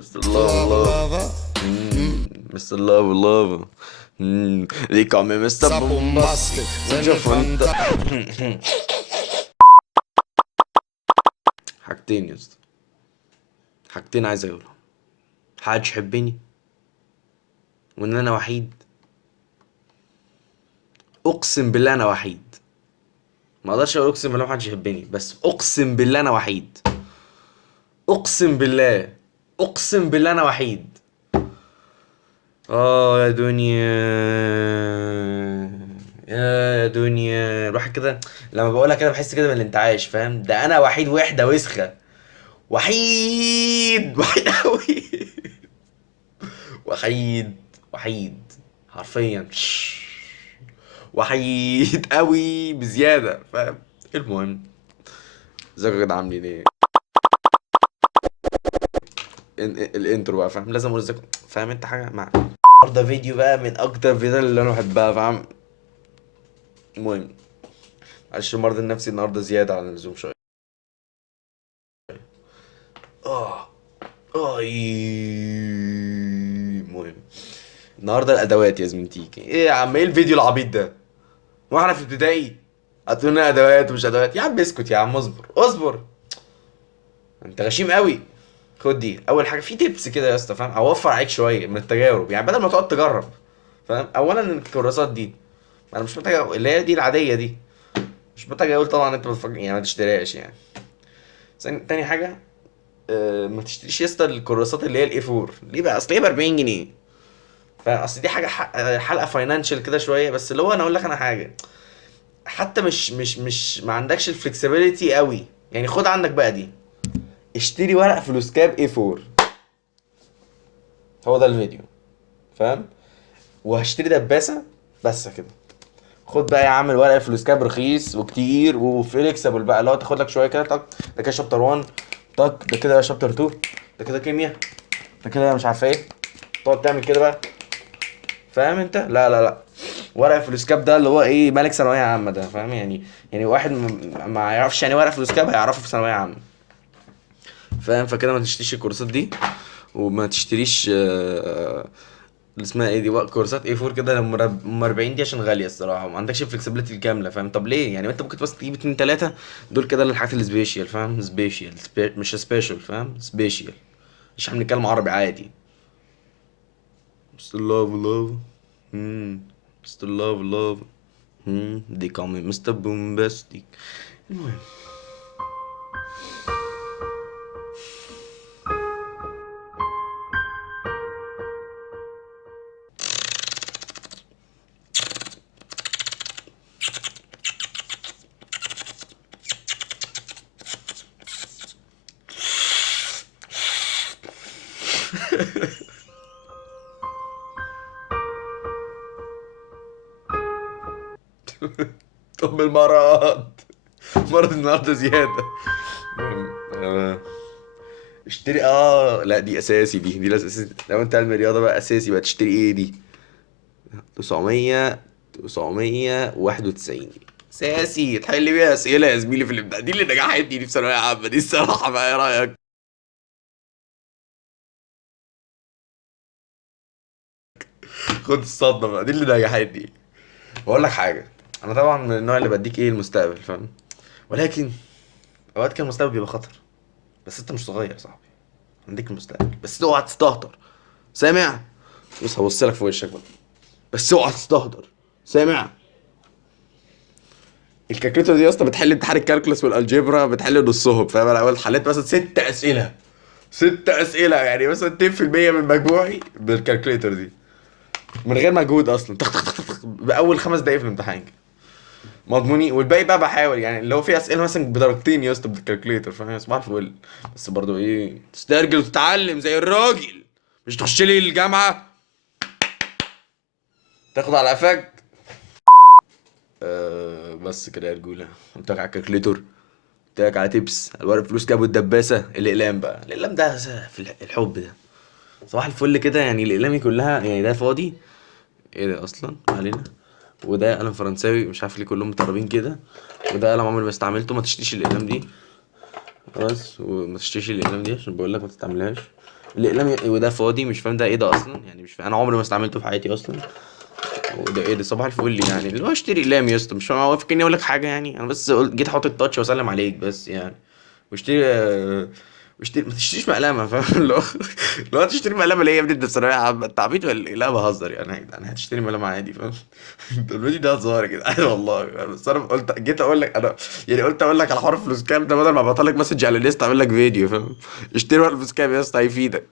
Mr. Lava. Mr. Lava. They call me Mr. Bombastic. حاجتين يا اسطى، حاجتين عايز اقولهم. محدش يحبني، وان انا وحيد. اقسم بالله انا وحيد. ما اقدرش اقول اقسم بالله محدش يحبني، بس اقسم بالله انا وحيد. اقسم بالله انا وحيد. يا دنيا، يا دنيا، الواحد كده لما بقولها كده بحس كده بالانتعاش، فاهم؟ ده انا وحيد، وحده وسخه. وحيد قوي. وحيد، وحيد حرفيا. وحيد قوي بزياده، فاهم؟ المهم، ازيكم يا جدعان، عاملين ايه؟ الانترو بقى، فاهم؟ لازم اقول ازيكم، فاهم انت حاجه مع النهارده فيديو بقى من اكتر الفيديوهات اللي انا بحبها، فاهم؟ المهم، معلش المرض النفسي النهارده زياده عن اللزوم شويه. اه المهم، النهارده الادوات يا زميلتيكي. ايه يا عم، ايه الفيديو العبيط ده؟ واحنا في ابتدائي هتقولنا ادوات ومش ادوات؟ يا عم اسكت يا عم، اصبر. انت غشيم قوي. خد دي اول حاجه في تيبس كده يا اسطى، فاهم؟ اوفر عليك شويه من التجارب، يعني بدل ما تقعد تجرب، فاهم؟ اولا الكراسات دي انا مش محتاج اللي هي دي العاديه دي، مش محتاج اقول طبعا انت بتفكر يعني ما تشتريهاش يعني. تاني حاجه، ما تشتريش يا اسطى الكراسات اللي هي الاي 4. ليه بقى؟ اصل هي ب 40 جنيه. فاصل دي حاجه حلقه فاينانشال كده شويه، بس اللي هو انا اقول لك انا حاجه، حتى مش ما عندكش الفلكسبيليتي قوي، يعني خد عندك بقى دي، اشتري ورق فلوس كاب اي 4. هو ده الفيديو، فاهم؟ وهشتري دباسه بس كده. خد بقى يا عم الورق الفلوس كاب رخيص وكتير وفليكسبل بقى، اللي هو تاخد لك شويه كده، طق ده كده شابتر 1، طق ده كده شابتر 2، ده كده كيمياء، ده كده مش عارفه ايه، تقعد تعمل كده بقى، فاهم انت؟ لا، ورق فلوس كاب ده اللي هو ايه، ملك ثانويه عامه ده، فاهم؟ يعني واحد ما يعرفش يعني ورق فلوس كاب هيعرفه في ثانويه عامه، فاهم؟ فكده ما تشتريش الكورسات دي، وما تشتريش اللي اسمها ايه دي، كورسات اي 4 كده ام 40 دي، عشان غاليه الصراحه وما عندكش الفلكسبيليتي الكامله، فاهم؟ طب ليه يعني؟ انت ممكن بس تجيب اتنين تلاته دول كده للحاجات السبيشال، فاهم؟ مش سبيشال، فاهم؟ سبيشال، مش احنا بنتكلم عربي عادي. Mr. Love Love. Mr. Love Love. They call me Mr. Bombastic. المهم. طب مرض النهارده زيادة. المهم، اشتري لا دي اساسي، دي لازم اساسي. لو انت علم رياضة بقى اساسي بقى تشتري ايه دي؟ 991 دي اساسي تحل بيها اسئلة يا زميلي في الابتدائي، دي اللي نجحتني دي في ثانوية عامة دي الصراحة بقى، ايه رأيك؟ خد الصدمة بقى، دي اللي نجحتني. بقول لك حاجة، انا طبعا من النوع اللي بديك ايه المستقبل، فاهم؟ ولكن اوقات كان المستقبل بيبقى خطر، بس انت مش صغير يا صاحبي، عندك المستقبل، بس اوعى تستهتر، سامع؟ بص هبص لك في وشك بقى، بس اوعى تستهتر، سامع؟ الكالكوليتر دي يا اسطى بتحل امتحان الكالكولس والالجبرا، بتحل نصهم، فاهم؟ انا اول حليت مثلا ست اسئله، ست اسئله يعني مثلا 2% من مجموعي بالكالكوليتر دي، من غير مجهود اصلا، تخ باول 5 دقايق في الامتحان كده. مضموني، والباقي بقى بحاول يعني، اللي هو في اسئله مثلا بدرجتين يا اسطى بالكالكوليتر، فاهم؟ صباح الفل. بس برضه ايه، تسترجل وتتعلم زي الراجل، مش تخش لي الجامعه تاخد على قفاك. بس كده يا رجوله، قلت لك على الكالكوليتور، قلت لك على تيبس الورق فلوس جابوا الدباسه، الاقلام بقى، الاقلام ده في الحب ده صباح الفل كده، يعني الاقلامي كلها يعني ده فاضي. ايه ده اصلا؟ ما علينا. وده قلم فرنساوي مش عارف ليه كلهم مطربين كده، وده قلم عمري ما استعملته. ما تشتريش الاقلام دي، خلاص، وما تشتريش الاقلام دي عشان بقول لك ما تستعملهاش. الاقلام وده فاضي، مش فاهم ده ايه ده اصلا يعني، مش فاهم. انا عمري ما استعملته في حياتي اصلا. وده ايه ده؟ صباح الفل يعني، اللي هو اشتري اقلام يا اسطى، مش فاهم هو فاكرني اقول لك حاجه يعني. انا بس جيت احط التاتش واسلم عليك بس يعني. واشتري واشتري، ما تشتريش مقلمه فاهم اللي هو لو تشتري مقلمه ليه يا ابني؟ انت في ثانويه عامه، انت عبيط ولا ايه؟ لا بهزر يعني يا جدعان، هتشتري مقلمه عادي فاهم ده الفيديو ده هزار يا جدعان والله. بس انا قلت جيت اقول لك انا يعني، قلت اقول لك على حوار فلوس كام ده بدل ما ابعت لك مسج على الانستا اعمل لك فيديو فاهم. اشتري ورق فلوس كام يا اسطى هيفيدك.